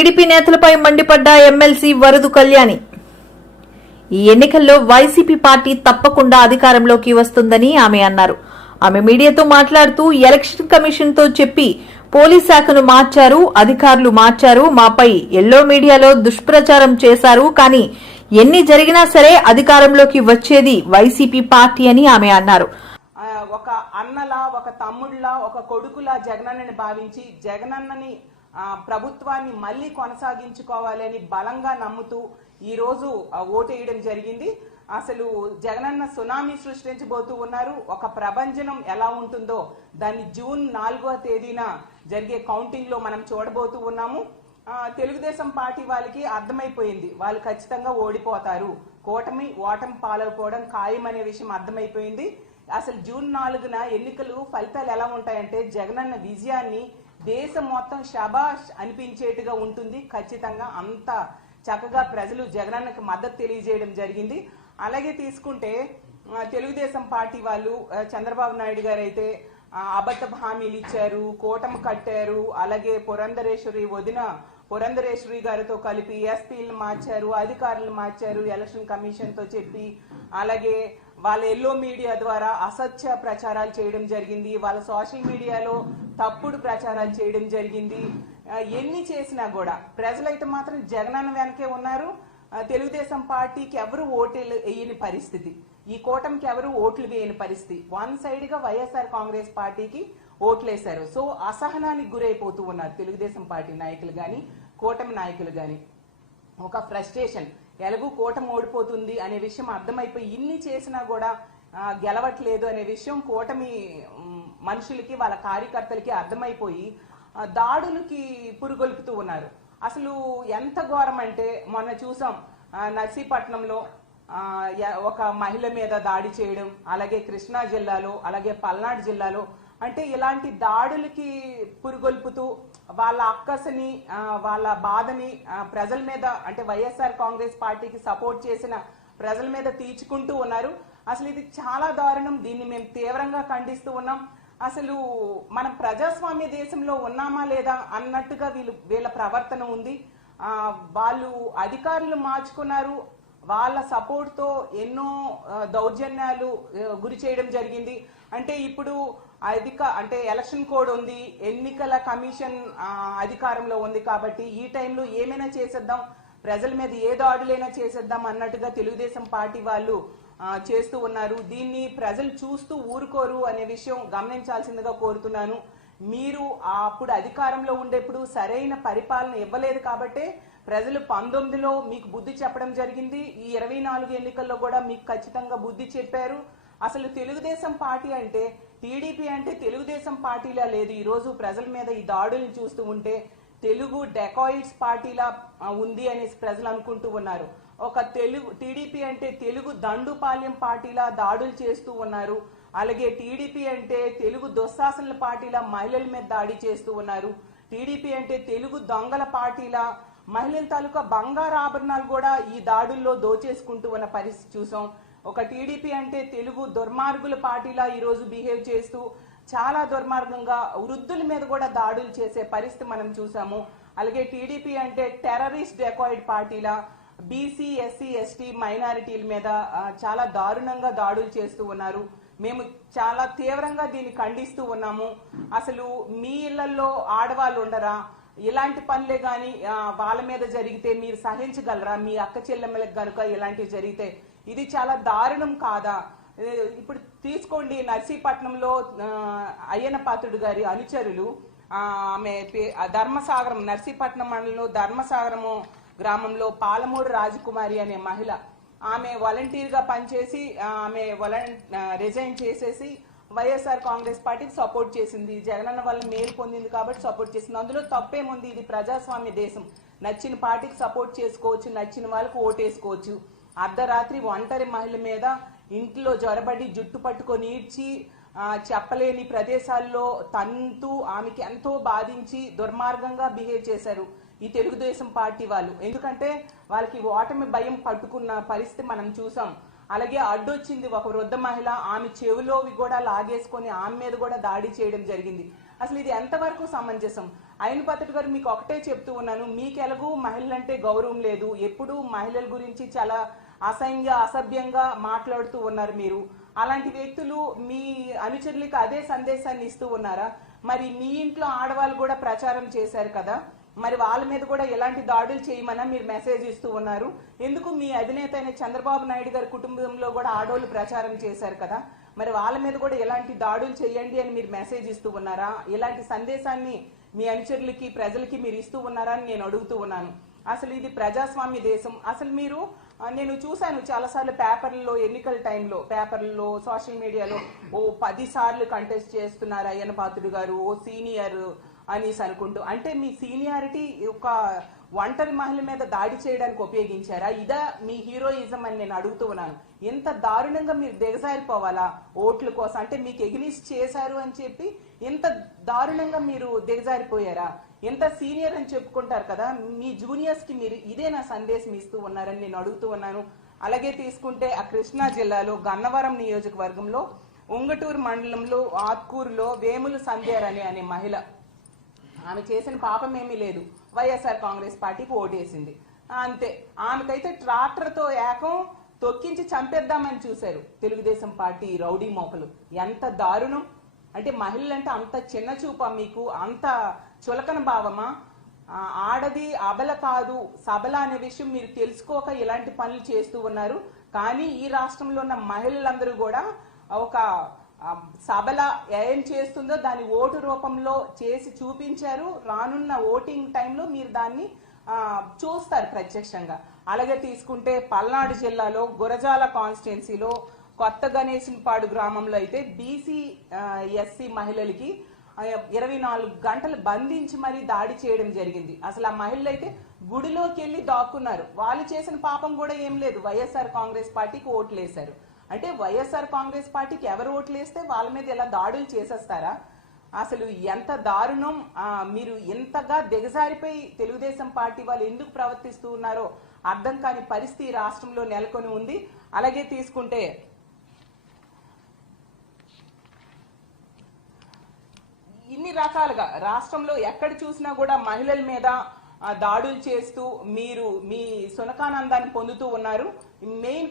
TDP నేతలపై మండిపడ్డ MLC వరదు Kalyani. ఈ ఎన్నికల్లో వైసీపీ పార్టీ తప్పకుండా అధికారంలోకి వస్తుందని ఆమె అన్నారు. ఆమె మీడియాతో మాట్లాడుతూ ఎలక్షన్ కమిషన్ తో చెప్పి పోలీస్ శాఖను మార్చారు, అధికారులు మార్చారు, మాపై ఎల్లో మీడియాలో దుష్ప్రచారం చేశారు, కానీ ఎన్ని జరిగినా సరే అధికారంలోకి వచ్చేది వైసీపీ పార్టీ అని ఆమె అన్నారు. ఒక అన్నలా, ఒక తమ్ముళ్లా, ఒక కొడుకులా జగనన్నని భావించి జగనన్నని ప్రభుత్వాన్ని మళ్లీ కొనసాగించుకోవాలని బలంగా నమ్ముతూ ఈ రోజు ఓటేయడం జరిగింది. అసలు జగనన్న సునామీ సృష్టించబోతూ ఉన్నారు. ఒక ప్రభంజనం ఎలా ఉంటుందో దాన్ని జూన్ 4వ తేదీన జరిగే కౌంటింగ్ లో మనం చూడబోతూ ఉన్నాము. తెలుగుదేశం పార్టీ వాళ్ళకి అర్థమైపోయింది, వాళ్ళు ఖచ్చితంగా ఓడిపోతారు, ఓటమి పాలవుకోవడం ఖాయం అనే విషయం అర్థమైపోయింది. అసలు జూన్ 4న ఎన్నికలు ఫలితాలు ఎలా ఉంటాయంటే జగనన్న విజయాన్ని దేశం మొత్తం షబాష్ అనిపించేట్టుగా ఉంటుంది. ఖచ్చితంగా అంత చక్కగా ప్రజలు జగనన్నకు మద్దతు తెలియజేయడం జరిగింది. అలాగే తీసుకుంటే తెలుగుదేశం పార్టీ వాళ్ళు చంద్రబాబు నాయుడు గారు అయితే అబద్ధ హామీలు ఇచ్చారు, కూటమి కట్టారు. అలాగే పురంధరేశ్వరి గారితో కలిపి ఎస్పీలను మార్చారు, అధికారులను మార్చారు ఎలక్షన్ కమిషన్ తో చెప్పి. అలాగే వాళ్ళ ఎల్లో మీడియా ద్వారా అసత్య ప్రచారాలు చేయడం జరిగింది, వాళ్ళ సోషల్ మీడియాలో తప్పుడు ప్రచారాలు చేయడం జరిగింది. ఎన్ని చేసినా కూడా ప్రజలైతే మాత్రం జగనన్న వెనకే ఉన్నారు. తెలుగుదేశం పార్టీకి ఎవరు ఓట్లు వేయని పరిస్థితి, ఈ కూటమికి ఎవరు ఓట్లు వేయని పరిస్థితి. వన్ సైడ్ గా వైఎస్ఆర్ కాంగ్రెస్ పార్టీకి ఓట్లేశారు. సో అసహనానికి గురైపోతూ ఉన్నారు తెలుగుదేశం పార్టీ నాయకులు గాని, కూటమి నాయకులు గాని. ఒక ఫ్రస్ట్రేషన్, ఎలాగూ కూటమి ఓడిపోతుంది అనే విషయం అర్థమైపోయి ఇన్ని చేసినా కూడా గెలవట్లేదు అనే విషయం కూటమి మనుషులకి, వాళ్ళ కార్యకర్తలకి అర్థమైపోయి దాడులకి పురుగొల్పుతూ ఉన్నారు. అసలు ఎంత ఘోరం అంటే మొన్న చూసాం నర్సీపట్నంలో ఒక మహిళ మీద దాడి చేయడం, అలాగే కృష్ణా జిల్లాలో, అలాగే పల్నాడు జిల్లాలో. అంటే ఇలాంటి దాడులకి పురుగొల్పుతూ వాళ్ళ అక్కసని, వాళ్ళ బాధని ప్రజల మీద, అంటే వైఎస్ఆర్ కాంగ్రెస్ పార్టీకి సపోర్ట్ చేసిన ప్రజల మీద తీర్చుకుంటూ ఉన్నారు. అసలు ఇది చాలా దారుణం. దీన్ని మేము తీవ్రంగా ఖండిస్తూ ఉన్నాం. అసలు మనం ప్రజాస్వామ్య దేశంలో ఉన్నామా లేదా అన్నట్టుగా వీళ్ళ ప్రవర్తన ఉంది. వాళ్ళు అధికారులు మార్చుకున్నారు, వాళ్ళ సపోర్ట్ తో ఎన్నో దౌర్జన్యాలు గురి చేయడం జరిగింది. అంటే ఇప్పుడు అంటే ఎలక్షన్ కోడ్ ఉంది, ఎన్నికల కమిషన్ అధికారంలో ఉంది కాబట్టి ఈ టైంలో ఏమైనా చేసేద్దాం, ప్రజల మీద ఏ దాడులైనా చేసేద్దాం అన్నట్టుగా తెలుగుదేశం పార్టీ వాళ్ళు చేస్తూ ఉన్నారు. దీన్ని ప్రజలు చూస్తూ ఊరుకోరు అనే విషయం గమనించాల్సిందిగా కోరుతున్నాను. మీరు అప్పుడు అధికారంలో ఉండేప్పుడు సరైన పరిపాలన ఇవ్వలేదు కాబట్టే ప్రజలు 19లో మీకు బుద్ధి చెప్పడం జరిగింది. ఈ 24 ఎన్నికల్లో కూడా మీకు ఖచ్చితంగా బుద్ధి చెప్పారు. అసలు తెలుగుదేశం పార్టీ అంటే, టీడీపీ అంటే తెలుగుదేశం పార్టీలా లేదు. ఈ రోజు ప్రజల మీద ఈ దాడుల్ని చూస్తూ ఉంటే తెలుగు డెకాయిడ్స్ పార్టీలా ఉంది అనేసి ప్రజలు అనుకుంటూ ఉన్నారు. ఒక టీడీపీ అంటే తెలుగు దండుపాల్యం పార్టీలా దాడులు చేస్తూ ఉన్నారు. అలాగే టీడీపీ అంటే తెలుగు దుశ్శాసనల పార్టీలా మహిళల మీద దాడి చేస్తూ ఉన్నారు. టీడీపీ అంటే తెలుగు దొంగల పార్టీలా మహిళల తాలూకా బంగారు ఆభరణాలు కూడా ఈ దాడుల్లో దోచేసుకుంటూ ఉన్న పరిస్థితి చూసాం. ఒక టీడీపీ అంటే తెలుగు దుర్మార్గుల పార్టీలా ఈ రోజు బిహేవ్ చేస్తూ చాలా దుర్మార్గంగా వృద్ధుల మీద కూడా దాడులు చేసే పరిస్థితి మనం చూసాము. అలాగే టీడీపీ అంటే టెర్రరిస్ట్ డెకాయిడ్ పార్టీలా బీసీ, ఎస్సీ, ఎస్టీ మైనారిటీల మీద చాలా దారుణంగా దాడులు చేస్తూ ఉన్నారు. మేము చాలా తీవ్రంగా దీన్ని ఖండిస్తూ ఉన్నాము. అసలు మీ ఇళ్లలో ఆడవాళ్ళు ఉండరా? ఇలాంటి పనులే గాని వాళ్ళ మీద జరిగితే మీరు సహించగలరా? మీ అక్క చెల్లెమ్మలకు గనుక ఇలాంటివి జరిగితే ఇది చాలా దారుణం కాదా? ఇప్పుడు తీసుకోండి, నర్సీపట్నంలో అయ్యన్న పాత్రుడు గారి అనుచరులు ఆమె ధర్మసాగరం, నర్సీపట్నం మండలంలో ధర్మసాగరము గ్రామంలో పాలమూరు రాజకుమారి అనే మహిళ, ఆమె వాలంటీర్ గా పనిచేసి ఆమె రిజైన్ చేసేసి వైఎస్ఆర్ కాంగ్రెస్ పార్టీకి సపోర్ట్ చేసింది. జగనన్న వల్ల మేలు పొందింది కాబట్టి సపోర్ట్ చేసింది. అందులో తప్పేముంది? ఇది ప్రజాస్వామ్య దేశం. నచ్చిన పార్టీకి సపోర్ట్ చేసుకోవచ్చు, నచ్చిన వాళ్ళకు ఓటేసుకోవచ్చు. అర్ధరాత్రి ఒంటరి మహిళ మీద ఇంట్లో జ్వరబడి జుట్టు పట్టుకొని ఈడ్చి చెప్పలేని ప్రదేశాల్లో తంతూ ఆమెకి ఎంతో బాధించి దుర్మార్గంగా బిహేవ్ చేశారు ఈ తెలుగుదేశం పార్టీ వాళ్ళు. ఎందుకంటే వాళ్ళకి ఓటమి భయం పట్టుకున్న పరిస్థితి మనం చూసాం. అలాగే అడ్డొచ్చింది ఒక వృద్ధ మహిళ, ఆమె చెవిలోవి కూడా లాగేసుకొని ఆమె మీద కూడా దాడి చేయడం జరిగింది. అసలు ఇది ఎంతవరకు సమంజసం? ఆయన పాత్రుడు గారు మీకు ఒకటే చెప్తూ ఉన్నాను, మీకు ఎలాగూ మహిళలంటే గౌరవం లేదు, ఎప్పుడు మహిళల గురించి చాలా అసభ్యంగా మాట్లాడుతూ ఉన్నారు మీరు. అలాంటి వ్యక్తులు మీ అనుచరులకు అదే సందేశాన్ని ఇస్తూ ఉన్నారా? మరి మీ ఇంట్లో ఆడవాళ్ళు కూడా ప్రచారం చేశారు కదా, మరి వాళ్ళ మీద కూడా ఎలాంటి దాడులు చేయమన్నా మీరు మెసేజ్ ఇస్తూ ఉన్నారు. ఎందుకు మీ అధినేత అయిన చంద్రబాబు నాయుడు గారి కుటుంబంలో కూడా ఆడవాళ్ళు ప్రచారం చేశారు కదా, మరి వాళ్ళ మీద కూడా ఎలాంటి దాడులు చేయండి అని మీరు మెసేజ్ ఇస్తూ ఉన్నారా? ఎలాంటి సందేశాన్ని మీ అనుచరులకి ప్రజలకి మీరు ఇస్తూ ఉన్నారా అని నేను అడుగుతూ ఉన్నాను. అసలు ఇది ప్రజాస్వామ్య దేశం. అసలు మీరు నేను చూశాను చాలాసార్లు పేపర్లలో, ఎన్నికల టైంలో పేపర్లలో, సోషల్ మీడియాలో 10 సార్లు కంటెస్ట్ చేస్తున్నారు అయ్యన్న పాత్రుడు గారు, సీనియర్ అనేసి అనుకుంటూ. అంటే మీ సీనియారిటీ ఒక ఒంటరి మహిళ మీద దాడి చేయడానికి ఉపయోగించారా? ఇదా మీ హీరోయిజం అని నేను అడుగుతూ ఉన్నాను. ఎంత దారుణంగా మీరు దిగజారిపోవాలా ఓట్ల కోసం? అంటే మీకు ఎగ్నిస్ట్ చేశారు అని చెప్పి ఎంత దారుణంగా మీరు దిగజారిపోయారా? ఎంత సీనియర్ అని చెప్పుకుంటారు కదా, మీ జూనియర్స్ కి మీరు ఇదే నా సందేశం ఇస్తూ ఉన్నారని నేను అడుగుతూ ఉన్నాను. అలాగే తీసుకుంటే ఆ కృష్ణా జిల్లాలో గన్నవరం నియోజకవర్గంలో ఉంగటూరు మండలంలో ఆత్కూరులో వేముల సంధ్యారాణి అనే మహిళ, ఆమె చేసిన పాపం ఏమీ లేదు, వైఎస్ఆర్ కాంగ్రెస్ పార్టీకి ఓటేసింది అంతే. ఆమెకైతే ట్రాక్టర్తో ఏకం తొక్కించి చంపేద్దామని చూశారు తెలుగుదేశం పార్టీ రౌడీ మోకలు. ఎంత దారుణం! అంటే మహిళలంటే అంత చిన్న చూపా మీకు? అంత చులకన భావమా? ఆడది అబల కాదు సబల అనే విషయం మీరు తెలుసుకోక ఇలాంటి పనులు చేస్తూ ఉన్నారు. కానీ ఈ రాష్ట్రంలో ఉన్న మహిళలందరూ కూడా ఒక సబల ఏం చేస్తుందో దాని ఓటు రూపంలో చేసి చూపించారు. రానున్న ఓటింగ్ టైంలో మీరు దాన్ని చూస్తారు ప్రత్యక్షంగా. అలాగే తీసుకుంటే పల్నాడు జిల్లాలో గురజాల కాన్స్టిట్యున్సీలో కొత్త గణేశన్పాడు గ్రామంలో అయితే బీసీ ఎస్సీ మహిళలకి 24 గంటలు బంధించి మరీ దాడి చేయడం జరిగింది. అసలు ఆ మహిళలు అయితే గుడిలోకి వెళ్ళి దాక్కున్నారు. వాళ్ళు చేసిన పాపం కూడా ఏం లేదు, వైఎస్ఆర్ కాంగ్రెస్ పార్టీకి ఓట్లేశారు. అంటే వైఎస్ఆర్ కాంగ్రెస్ పార్టీకి ఎవరు ఓట్లేస్తే వాళ్ళ మీద ఇలా దాడులు చేసేస్తారా? అసలు ఎంత దారుణం! మీరు ఇంతగా దిగజారిపోయి తెలుగుదేశం పార్టీ వాళ్ళు ఎందుకు ప్రవర్తిస్తూ ఉన్నారో అర్థం కాని పరిస్థితి రాష్ట్రంలో నెలకొని ఉంది. అలాగే తీసుకుంటే ఇన్ని రకాలుగా రాష్ట్రంలో ఎక్కడ చూసినా కూడా మహిళల మీద దాడులు చేస్తూ మీరు మీ సునకానందాన్ని పొందుతూ ఉన్నారు. మెయిన్